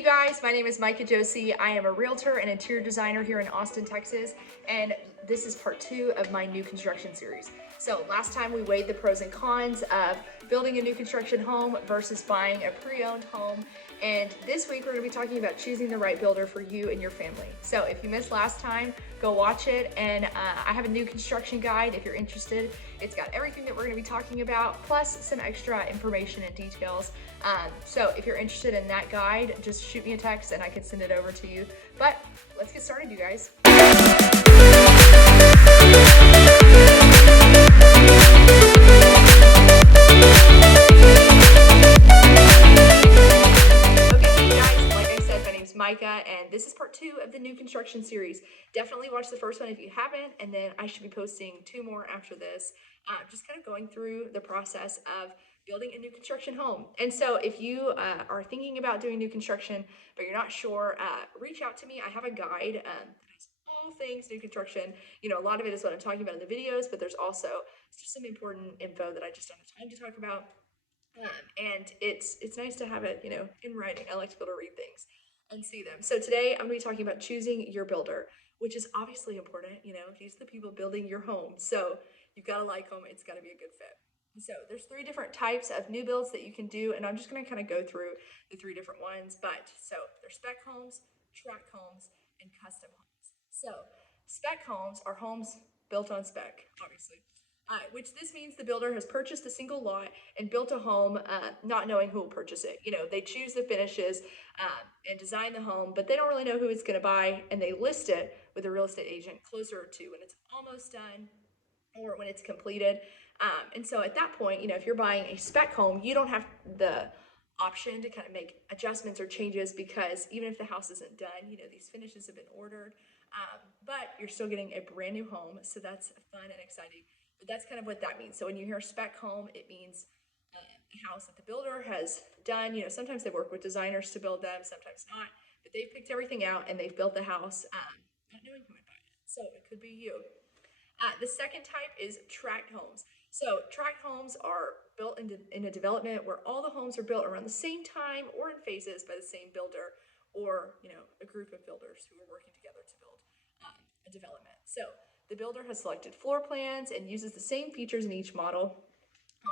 Hey guys, my name is Micah Josey. I am a realtor and interior designer here in Austin, Texas, and this is part 2 of my new construction series. So last time we weighed the pros and cons of building a new construction home versus buying a pre-owned home, and this week we're going to be talking about choosing the right builder for you and your family. So if you missed last time, go watch it, and I have a new construction guide if you're interested. It's got everything that we're going to be talking about, plus some extra information and details. So if you're interested in that guide, just shoot me a text and I can send it over to you. But let's get started, you guys. Micah, and this is part 2 of the new construction series. Definitely watch the first one if you haven't, and then I should be posting 2 more after this, just kind of going through the process of building a new construction home. And so if you are thinking about doing new construction but you're not sure, reach out to me. I have a guide that has all things new construction. You know, a lot of it is what I'm talking about in the videos, but there's also just some important info that I just don't have time to talk about. And it's nice to have it, you know, in writing. I like to be able to read things and see them. So today I'm going to be talking about choosing your builder, which is obviously important. You know, these are the people building your home, so you've got to like them. It's got to be a good fit. So there's 3 different types of new builds that you can do, and I'm just going to kind of go through the 3 different ones. But so there's spec homes, tract homes, and custom homes. So spec homes are homes built on spec, obviously. Which this means the builder has purchased a single lot and built a home, not knowing who will purchase it. You know, they choose the finishes and design the home, but they don't really know who it's going to buy, and they list it with a real estate agent closer to when it's almost done or when it's completed. And so at that point, you know, if you're buying a spec home, you don't have the option to kind of make adjustments or changes, because even if the house isn't done, you know, these finishes have been ordered, but you're still getting a brand new home. So that's fun and exciting. But that's kind of what that means. So when you hear spec home, it means a house that the builder has done. You know, sometimes they work with designers to build them, sometimes not, but they've picked everything out and they've built the house, not knowing who would buy it. So it could be you. The second type is tract homes. So tract homes are built in a development where all the homes are built around the same time or in phases by the same builder, or, you know, a group of builders who are working together to build a development. So the builder has selected floor plans and uses the same features in each model.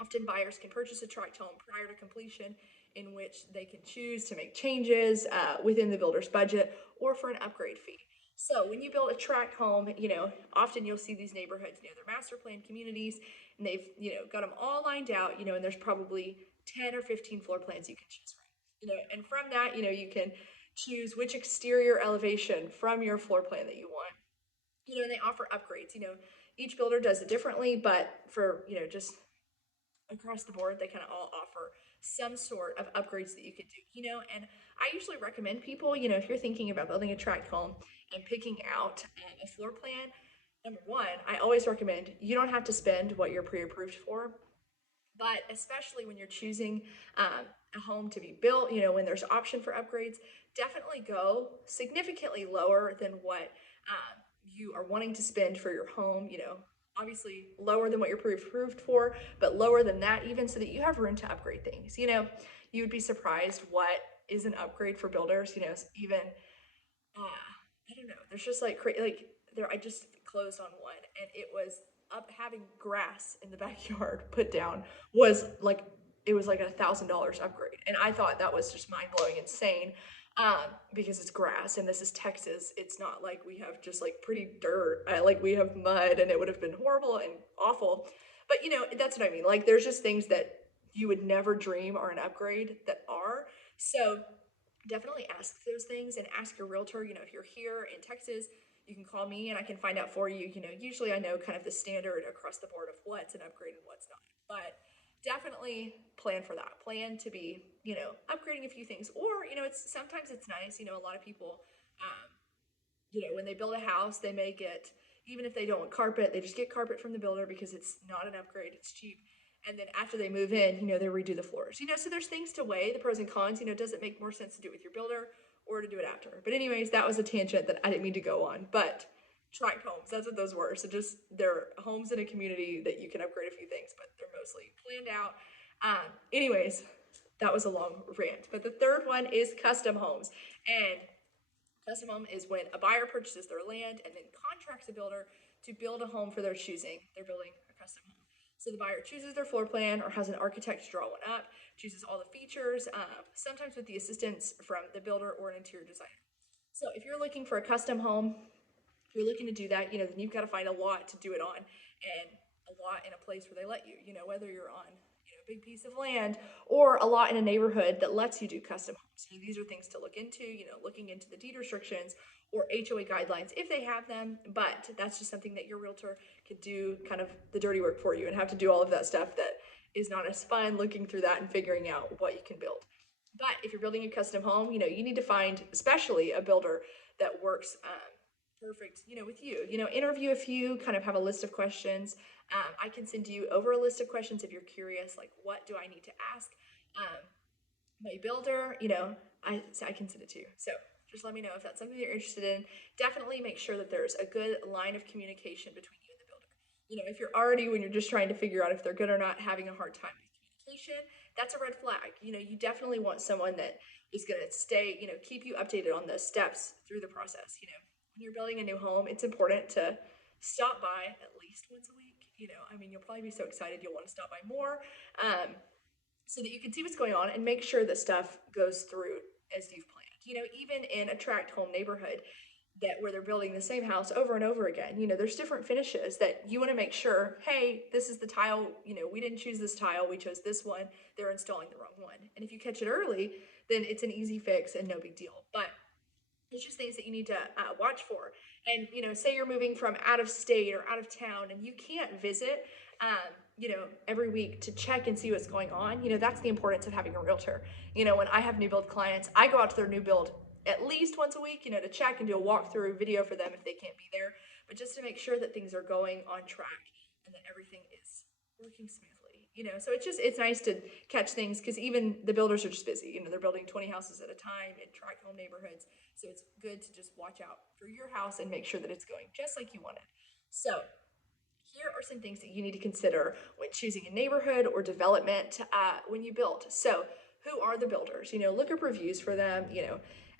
Often buyers can purchase a tract home prior to completion, in which they can choose to make changes within the builder's budget or for an upgrade fee. So when you build a tract home, you know, often you'll see these neighborhoods, you know, they're master plan communities, and they've, you know, got them all lined out, you know, and there's probably 10 or 15 floor plans you can choose from. You know, and from that, you know, you can choose which exterior elevation from your floor plan that you want. You know, and they offer upgrades. You know, each builder does it differently, but for, you know, just across the board, they kind of all offer some sort of upgrades that you could do, you know. And I usually recommend people, you know, if you're thinking about building a tract home and picking out a floor plan, number one, I always recommend you don't have to spend what you're pre-approved for. But especially when you're choosing a home to be built, you know, when there's option for upgrades, definitely go significantly lower than what you are wanting to spend for your home. You know, obviously lower than what you're pre-approved for, but lower than that even, so that you have room to upgrade things. You know, you would be surprised what is an upgrade for builders. You know, even I don't know. There's just like there. I just closed on one, and it was up having grass in the backyard put down was like, it was like $1,000 upgrade, and I thought that was just mind blowing, insane. Because it's grass, and this is Texas. It's not like we have just like pretty dirt. Like we have mud, and it would have been horrible and awful. But you know, that's what I mean. Like there's just things that you would never dream are an upgrade that are. So definitely ask those things, and ask your realtor. You know, if you're here in Texas, you can call me and I can find out for you. You know, usually I know kind of the standard across the board of what's an upgrade and what's not. But definitely plan for that. Plan to be, you know, upgrading a few things. Or, you know, it's sometimes it's nice, you know, a lot of people, you know, when they build a house, they may get, even if they don't want carpet, they just get carpet from the builder because it's not an upgrade, it's cheap. And then after they move in, you know, they redo the floors. You know, so there's things to weigh, the pros and cons. You know, does it make more sense to do it with your builder or to do it after? But anyways, that was a tangent that I didn't mean to go on. But tract homes, that's what those were. So just, they're homes in a community that you can upgrade a few things, but they're mostly planned out. Anyways, that was a long rant. But the third one is custom homes. And custom home is when a buyer purchases their land and then contracts a builder to build a home for their choosing. They're building a custom home. So the buyer chooses their floor plan or has an architect draw one up, chooses all the features, sometimes with the assistance from the builder or an interior designer. So if you're looking for a custom home, if you're looking to do that, then you've got to find a lot to do it on, and a lot in a place where they let you, whether you're on a big piece of land or a lot in a neighborhood that lets you do custom homes. These are things to look into, looking into the deed restrictions or HOA guidelines if they have them, but that's just something that your realtor could do kind of the dirty work for you and have to do all of that stuff that is not as fun looking through that and figuring out what you can build. But if you're building a custom home, you need to find especially a builder that works perfect, with you. Interview a few, kind of have a list of questions. I can send you over a list of questions if you're curious, like what do I need to ask my builder, I can send it to you. So just let me know if that's something you're interested in. Definitely make sure that there's a good line of communication between you and the builder. If you're already, when you're just trying to figure out if they're good or not, having a hard time with communication, that's a red flag. You definitely want someone that is going to stay, keep you updated on the steps through the process. When you're building a new home, it's important to stop by at least once a week. You'll probably be so excited you'll want to stop by more, so that you can see what's going on and make sure the stuff goes through as you've planned. Even in a tract home neighborhood where they're building the same house over and over again, there's different finishes that you want to make sure, hey, this is the tile, we didn't choose this tile, we chose this one, they're installing the wrong one. And if you catch it early, then it's an easy fix and no big deal. But it's just things that you need to watch for. And, say you're moving from out of state or out of town and you can't visit, every week to check and see what's going on. That's the importance of having a realtor. When I have new build clients, I go out to their new build at least once a week, to check and do a walkthrough video for them if they can't be there, but just to make sure that things are going on track and that everything is working smoothly. So it's nice to catch things because even the builders are just busy. They're building 20 houses at a time in tract home neighborhoods. So it's good to just watch out for your house and make sure that it's going just like you want it. So here are some things that you need to consider when choosing a neighborhood or development when you build. So who are the builders? Look up reviews for them,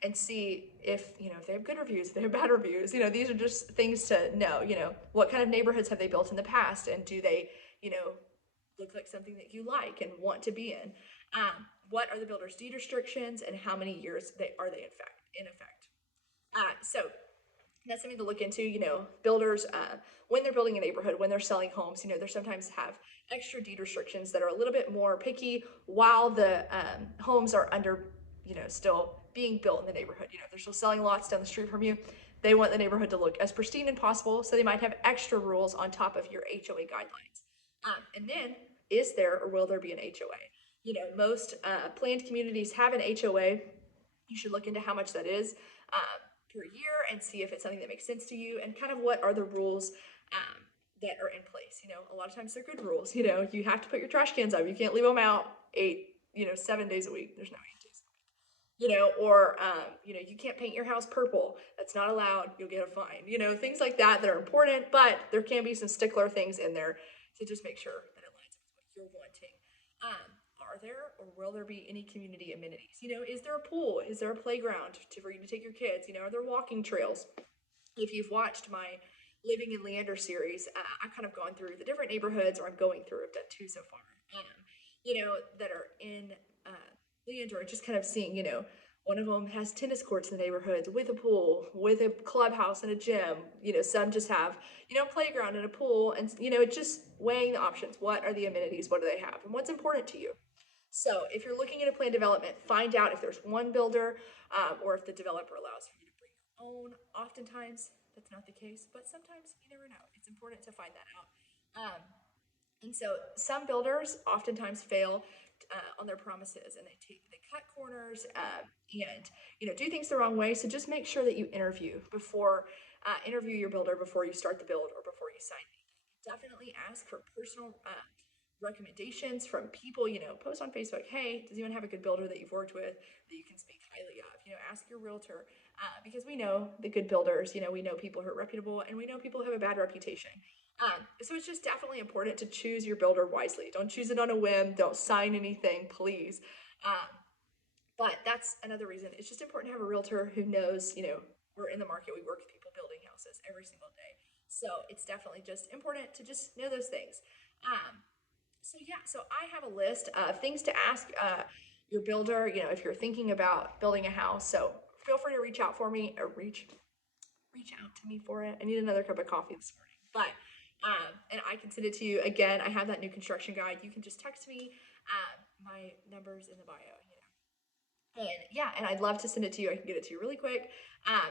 and see if they have good reviews, if they have bad reviews. These are just things to know, what kind of neighborhoods have they built in the past, and do they, look like something that you like and want to be in? What are the builder's deed restrictions, and how many years are they in effect? So that's something to look into. Builders, when they're building a neighborhood, when they're selling homes, they sometimes have extra deed restrictions that are a little bit more picky while the homes are under, still being built in the neighborhood. If they're still selling lots down the street from you, they want the neighborhood to look as pristine as possible, so they might have extra rules on top of your HOA guidelines. And then, is there or will there be an HOA? Most planned communities have an HOA. You should look into how much that is per year and see if it's something that makes sense to you, and kind of what are the rules that are in place. A lot of times they're good rules. You have to put your trash cans up. You can't leave them out 7 days a week. There's no 8 days a week. Or you can't paint your house purple. That's not allowed. You'll get a fine. Things like that are important, but there can be some stickler things in there to just make sure that it lines up with what you're wanting. Are there or will there be any community amenities? Is there a pool? Is there a playground for you to take your kids? Are there walking trails? If you've watched my Living in Leander series, I've kind of gone through the different neighborhoods, or I'm going through, I've done 2 so far, that are in Leander, and just kind of seeing, one of them has tennis courts in the neighborhoods with a pool, with a clubhouse and a gym. Some just have, a playground and a pool, and, just weighing the options. What are the amenities? What do they have? And what's important to you? So if you're looking at a planned development, find out if there's one builder or if the developer allows for you to bring your own. Oftentimes, that's not the case, but sometimes you never know. It's important to find that out. And so some builders oftentimes fail on their promises, and they cut corners and do things the wrong way. So just make sure that you interview your builder before you start the build or before you sign anything. Definitely ask for personal recommendations from people. Post on Facebook, hey, does anyone have a good builder that you've worked with that you can speak highly of? Ask your realtor, because we know the good builders. We know people who are reputable, and we know people who have a bad reputation. So it's just definitely important to choose your builder wisely. Don't choose it on a whim. Don't sign anything, please. But that's another reason. It's just important to have a realtor who knows, we're in the market, we work with people building houses every single day. So it's definitely just important to just know those things. Um, so yeah, so I have a list of things to ask your builder, if you're thinking about building a house. So feel free to reach out for me or reach out to me for it. I need another cup of coffee this morning. But and I can send it to you again. I have that new construction guide. You can just text me. My number's in the bio. And yeah, and I'd love to send it to you. I can get it to you really quick.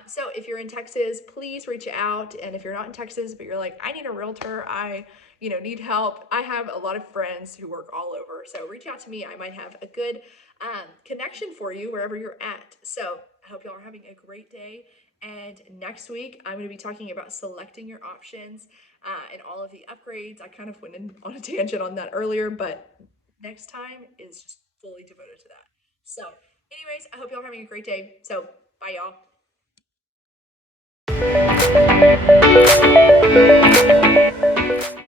So if you're in Texas, please reach out. And if you're not in Texas, but you're like, I need a realtor, I, need help. I have a lot of friends who work all over. So reach out to me. I might have a good connection for you wherever you're at. So I hope y'all are having a great day. And next week, I'm going to be talking about selecting your options and all of the upgrades. I kind of went on a tangent on that earlier, but next time is just fully devoted to that. So anyways, I hope y'all are having a great day. So, bye, y'all.